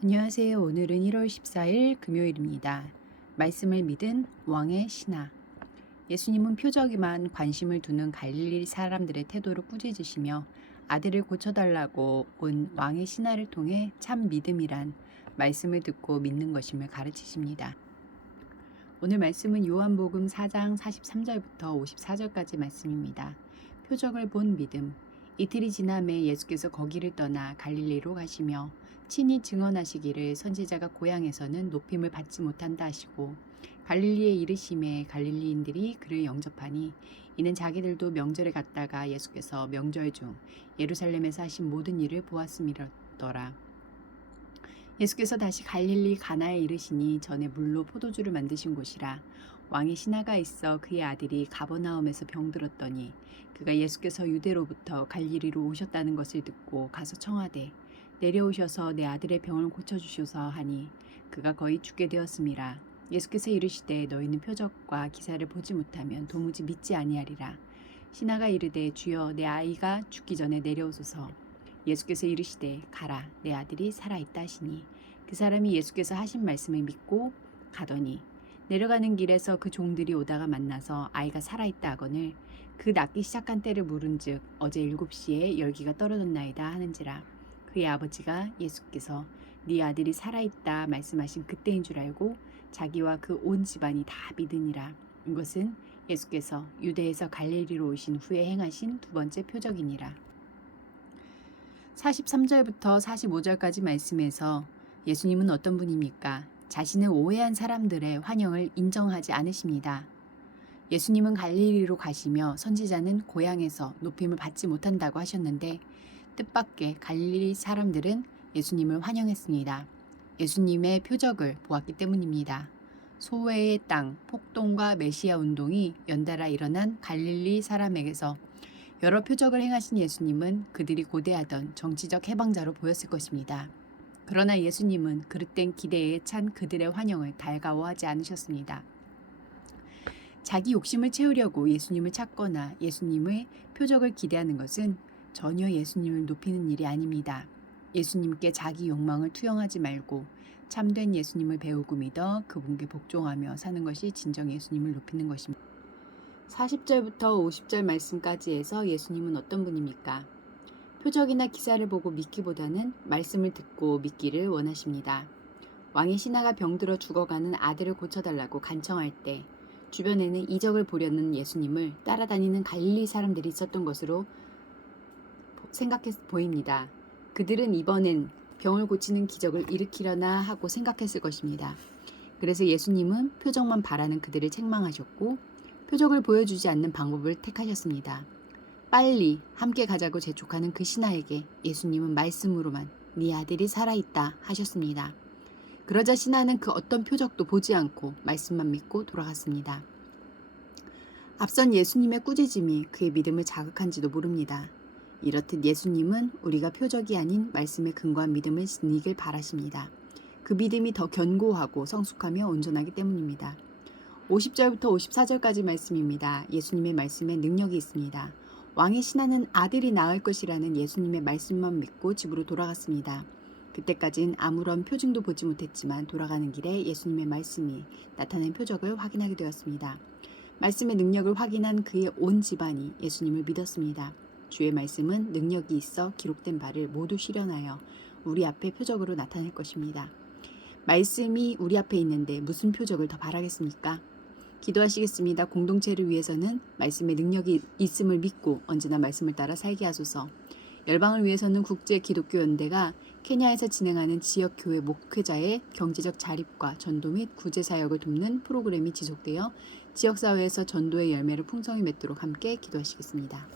안녕하세요. 오늘은 1월 14일 금요일입니다. 말씀을 믿은 왕의 신하. 예수님은 표적에만 관심을 두는 갈릴리 사람들의 태도를 꾸짖으시며 아들을 고쳐달라고 온 왕의 신하를 통해 참 믿음이란 말씀을 듣고 믿는 것임을 가르치십니다. 오늘 말씀은 요한복음 4장 43절부터 54절까지 말씀입니다. 표적을 본 믿음. 이틀이 지남에 예수께서 거기를 떠나 갈릴리로 가시며 친히 증언하시기를 선지자가 고향에서는 높임을 받지 못한다 하시고 갈릴리에 이르심에 갈릴리인들이 그를 영접하니 이는 자기들도 명절에 갔다가 예수께서 명절 중 예루살렘에서 하신 모든 일을 보았음이더라. 예수께서 다시 갈릴리 가나에 이르시니 전에 물로 포도주를 만드신 곳이라. 왕의 신하가 있어 그의 아들이 가버나움에서 병들었더니 그가 예수께서 유대로부터 갈릴리로 오셨다는 것을 듣고 가서 청하되 내려오셔서 내 아들의 병을 고쳐주소서 하니 그가 거의 죽게 되었음이라. 예수께서 이르시되 너희는 표적과 기사를 보지 못하면 도무지 믿지 아니하리라. 신하가 이르되 주여 내 아이가 죽기 전에 내려오소서. 예수께서 이르시되 가라 내 아들이 살아있다 하시니 그 사람이 예수께서 하신 말씀을 믿고 가더니 내려가는 길에서 그 종들이 오다가 만나서 아이가 살아있다 하거늘 그 낫기 시작한 때를 물은즉 어제 7시에 열기가 떨어졌나이다 하는지라. 그의 아버지가 예수께서 네 아들이 살아있다 말씀하신 그때인 줄 알고 자기와 그 온 집안이 다 믿으니라. 이것은 예수께서 유대에서 갈릴리로 오신 후에 행하신 두 번째 표적이니라. 43절부터 45절까지 말씀에서 예수님은 어떤 분입니까? 자신을 오해한 사람들의 환영을 인정하지 않으십니다. 예수님은 갈릴리로 가시며 선지자는 고향에서 높임을 받지 못한다고 하셨는데 뜻밖의 갈릴리 사람들은 예수님을 환영했습니다. 예수님의 표적을 보았기 때문입니다. 소외의 땅, 폭동과 메시아 운동이 연달아 일어난 갈릴리 사람에게서 여러 표적을 행하신 예수님은 그들이 고대하던 정치적 해방자로 보였을 것입니다. 그러나 예수님은 그릇된 기대에 찬 그들의 환영을 달가워하지 않으셨습니다. 자기 욕심을 채우려고 예수님을 찾거나 예수님의 표적을 기대하는 것은 전혀 예수님을 높이는 일이 아닙니다. 예수님께 자기 욕망을 투영하지 말고 참된 예수님을 배우고 믿어 그분께 복종하며 사는 것이 진정 예수님을 높이는 것입니다. 40절부터 50절 말씀까지 해서 예수님은 어떤 분입니까? 표적이나 기사를 보고 믿기보다는 말씀을 듣고 믿기를 원하십니다. 왕의 신하가 병들어 죽어가는 아들을 고쳐달라고 간청할 때 주변에는 이적을 보려는 예수님을 따라다니는 갈릴리 사람들이 있었던 것으로 생각해 보입니다. 그들은 이번엔 병을 고치는 기적을 일으키려나 하고 생각했을 것입니다. 그래서 예수님은 표적만 바라는 그들을 책망하셨고 표적을 보여주지 않는 방법을 택하셨습니다. 빨리 함께 가자고 재촉하는 그 신하에게 예수님은 말씀으로만 네 아들이 살아있다 하셨습니다. 그러자 신하는 그 어떤 표적도 보지 않고 말씀만 믿고 돌아갔습니다. 앞선 예수님의 꾸짖음이 그의 믿음을 자극한지도 모릅니다. 이렇듯 예수님은 우리가 표적이 아닌 말씀에 근거한 믿음을 지니길 바라십니다. 그 믿음이 더 견고하고 성숙하며 온전하기 때문입니다. 50절부터 54절까지 말씀입니다. 예수님의 말씀에 능력이 있습니다. 왕의 신하는 아들이 낳을 것이라는 예수님의 말씀만 믿고 집으로 돌아갔습니다. 그때까진 아무런 표징도 보지 못했지만 돌아가는 길에 예수님의 말씀이 나타낸 표적을 확인하게 되었습니다. 말씀의 능력을 확인한 그의 온 집안이 예수님을 믿었습니다. 주의 말씀은 능력이 있어 기록된 바를 모두 실현하여 우리 앞에 표적으로 나타낼 것입니다. 말씀이 우리 앞에 있는데 무슨 표적을 더 바라겠습니까? 기도하시겠습니다. 공동체를 위해서는 말씀의 능력이 있음을 믿고 언제나 말씀을 따라 살게 하소서. 열방을 위해서는 국제기독교연대가 케냐에서 진행하는 지역교회 목회자의 경제적 자립과 전도 및 구제사역을 돕는 프로그램이 지속되어 지역사회에서 전도의 열매를 풍성히 맺도록 함께 기도하시겠습니다.